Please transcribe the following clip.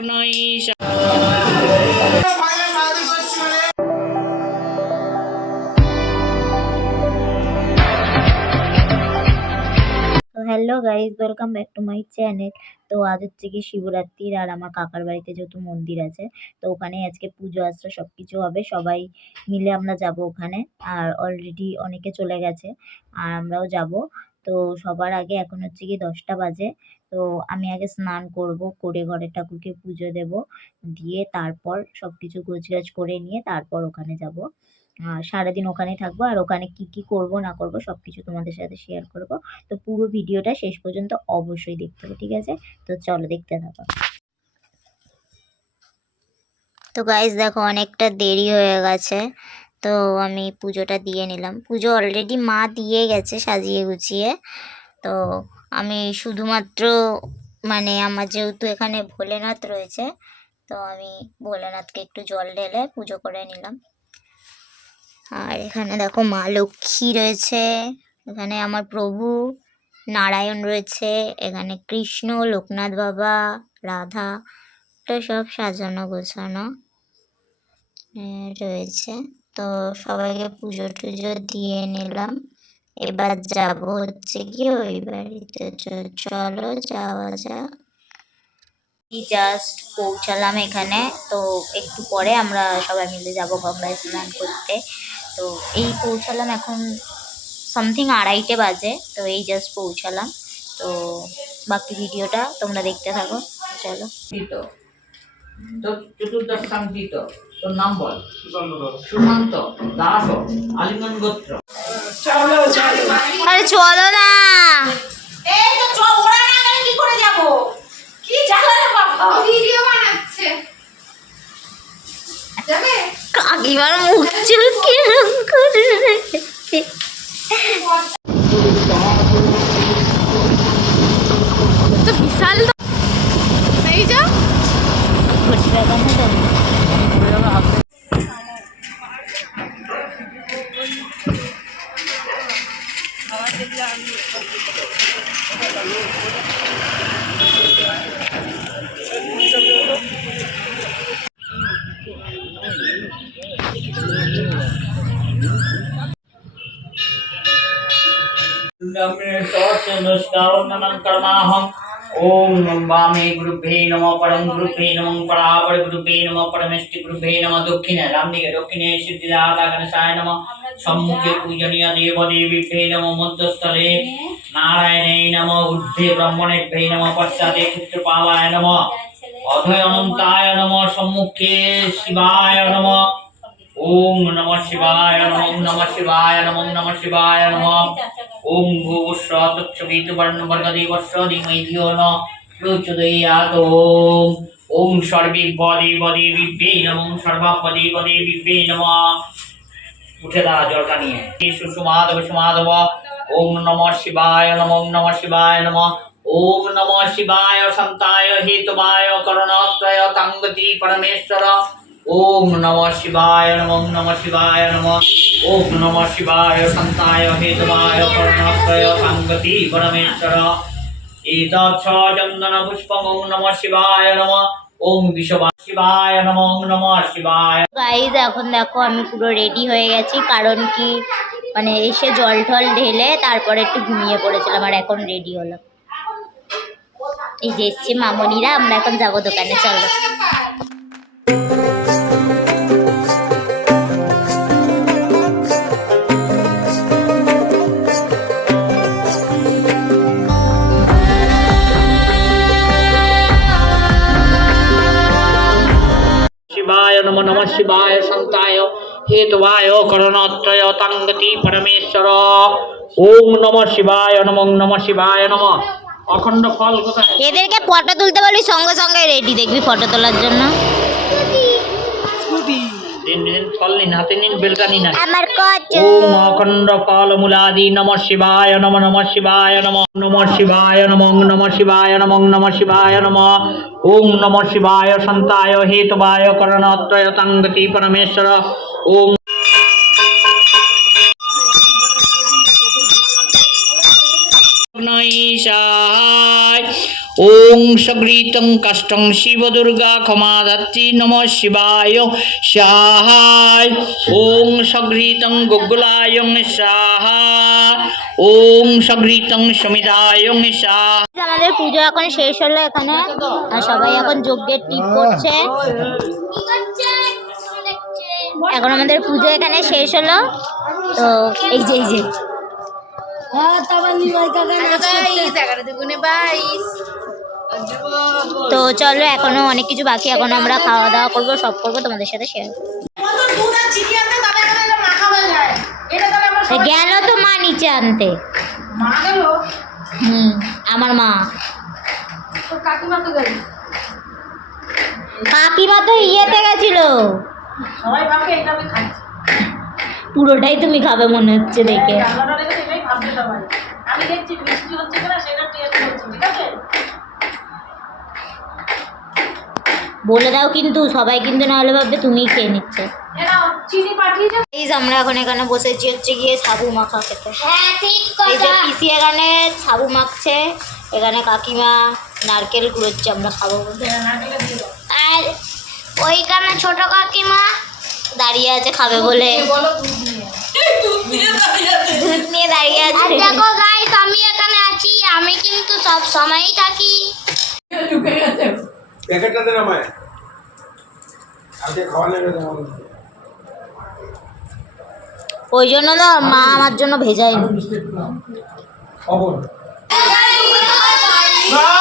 Hello guys welcome back to my channel তো আজ হচ্ছে কি শিবরাত্রির আর আমার কাকার বাড়িতে যেহেতু মন্দির আছে, তো ওখানে আজকে পুজো আচ্ছা সব কিছু হবে। সবাই মিলে আমরা যাব ওখানে। আর অলরেডি অনেকে চলে গেছে, আর আমরাও যাব। তো সবার আগে এখন হচ্ছে কি দশটা বাজে। তো আমি আগে স্নান করব, করে ঘরের ঠাকুরকে পুজো দেব। দিয়ে তারপর সব কিছু গোছগাছ করে নিয়ে তারপর ওখানে যাব। সারাদিন ওখানে থাকব আর ওখানে কি কি করব, না করব সব কিছু তোমাদের সাথে শেয়ার করব। তো পুরো ভিডিওটা শেষ পর্যন্ত অবশ্যই দেখতে হবে, ঠিক আছে? তো চলো দেখতে থাকো। তো গাইজ দেখো অনেকটা দেরি হয়ে গেছে। তো আমি পুজোটা দিয়ে নিলাম। পুজো অলরেডি মা দিয়ে গেছে সাজিয়ে গুছিয়ে। তো আমি শুধুমাত্র মানে আমার যেহেতু এখানে ভোলেনাথ রয়েছে, তো আমি ভোলেনাথকে একটু জল ঢেলে পুজো করে নিলাম। আর এখানে দেখো মা লক্ষ্মী রয়েছে, এখানে আমার প্রভু, নারায়ণ রয়েছে, এখানে কৃষ্ণ, লোকনাথ বাবা, রাধা তো সব সাজানো গোছানো রয়েছে। তো সবাইকে পুজো টুজো দিয়ে নিলাম। এবার যাব হচ্ছে কি ওই বাড়িতে। চলো যাওয়া যাক। জাস্ট পৌঁছালাম এখানে। তো একটু পরে আমরা সবাই মিলে যাব গঙ্গায় স্নান করতে। তো এই পৌঁছালাম এখন সামথিং আড়াইটে বাজে। তো এই জাস্ট পৌঁছালাম। তো বাকি ভিডিওটা তোমরা দেখতে থাকো। চলো। তোর চতুর্দশ দিত তোর নাম বল। সুশান্ত দাস। আলিঙ্গন গোত্র। আরে চলো না। এই তো চ ওরা না গেলে কি করে যাব? কি জ্বালা রে বাবা ভিডিও বানাচ্ছে। যাবে? কাকিমার মুখ চুল কিরম করে রেখেছে। कर्माहम ओम वामे गुरुभ्ये नमः परम गुरुभ्ये नमः परावर गुरुभ्ये नमः परमेष्टि गुरुभ्ये नमः दक्षिणे रामनिगे दक्षिणे सिद्धिदाता गणेशाय नमः সম্মুখে পূজনীয় দেব দেবীভ্যে নমঃ মধ্যস্থলে। নারায়ণে নমঃ ঊর্ধ্বে ব্রহ্মণেভ্যে নমঃ পশ্চাতে ক্ষেত্রপালায় নমঃ। অধয় অনন্তায় নমঃ সম্মুখে শিবায় নমঃ। ওম নমঃ শিবায় নমঃ নমঃ শিবায় নমঃ নমঃ শিবায় নমঃ। ওম ভূবস্ব তৎসবিতুর্বর্ণবর্গদেবস্য ধীমহি ধিয়ো ন প্রচোদয়াৎ ওম ওম সর্বেভ্যদেবদেবীভ্যে নমঃ ওম সর্বাপদেবদেবীভ্যে নমঃ। উঠে দাঁড়া জলটা নিয়ে। সুষুমাধব সুমাধব, ওম নমঃ শিবায় নমঃ, ওম নমঃ শিবায় নমঃ, ওম নমঃ শিবায় সন্তায় হেতুবায় করণত্রয় তাঙ্গতি পরমেশ্বর, ওম নমঃ শিবায় নমঃ, ওম নমঃ শিবায় নমঃ, ওম নমঃ শিবায় সন্তায় হেতুবায় করণত্রয় তাঙ্গতি পরমেশ্বর। এতৎ চন্দন পুষ্পম, ওম নমঃ শিবায় নমঃ ওম শিবায় নমঃ নমঃ শিবায়। গাইজ এখন দেখো আমি পুরো রেডি হয়ে গেছি, কারণ কি মানে এসে জল টল ঢেলে তারপরে একটু ঘুমিয়ে পড়েছিলাম আর এখন রেডি হলাম। এই যে এসছে মামনিরা, আমরা এখন যাব দোকানে, চলো। शिवाय संताय हेतवाय करुणात्रय तंगति परमेश्वर ओम नमः शिवाय नमो नमः शिवाय नमः অখণ্ড ফল কোথায় এদেরকে ফটো তুলতে বলবি সঙ্গে সঙ্গে রেডি দেখবি ফটো তোলার জন্য আমার কচ। ওম অখণ্ড ফল মূলাদি নমঃ শিবায় নম নমঃ শিবায় নম নমঃ শিবায় নম নমঃ শিবায় নম নমঃ শিবায় নম ওম নমঃ শিবায় সন্তায় হেতবায় করণত্রয় তঙ্গতি পরমেশ্বর ওম ওং সগৃতং কাষ্টং শিব দুর্গা ক্ষমা ধাত্রী নম শিবায় সাহায় ওং সগৃতং গুগুলায়ং সাহা ওং সগৃতং সমিদায়ং সাহা আমাদের পুজো এখন শেষ হলো এখানে। আর সবাই এখন যজ্ঞের টিপ করছে। এখন আমাদের পুজো এখানে শেষ হলো। তো এই যে এই যে। এগারো দুগুণে বাইশ। তো চলো, এখনও অনেক কিছু বাকি, এখন আমরা খাওয়া দাওয়া করব, সব করব, তোমাদের সাথে শেয়ার গেল তো মা নিচে আনতে। হুম, আমার মা। কাকিমা তো ইয়েতে গেছিল। পুরোটাই তুমি খাবে মনে হচ্ছে দেখে। আমি দেখছি হচ্ছে সেটা টেস্ট করছি ঠিক আছে? বলে দাও কিন্তু সবাই কিন্তু না হলে ভাববে তুমিই খেয়ে নিচ্ছে। আমরা এখন এখানে বসেছি হচ্ছে গিয়ে সাবু মাখা খেতে। হ্যাঁ ঠিক এই যে পিসি এখানে সাবু মাখছে এখানে কাকিমা নারকেল কুড়োচ্ছে আমরা খাব। আর ওইখানে ছোট কাকিমা দাঁড়িয়ে আছে খাবে বলে। দুধ নিয়ে। দাঁড়িয়ে আছে। দেখো গাইস আমি এখানে আছি আমি কিন্তু সব সময়ই থাকি। ঢুকে গেছে। প্যাকেটটা দেন আমায়। ওই জন্য না মা আমার জন্য ভেজায়নি না!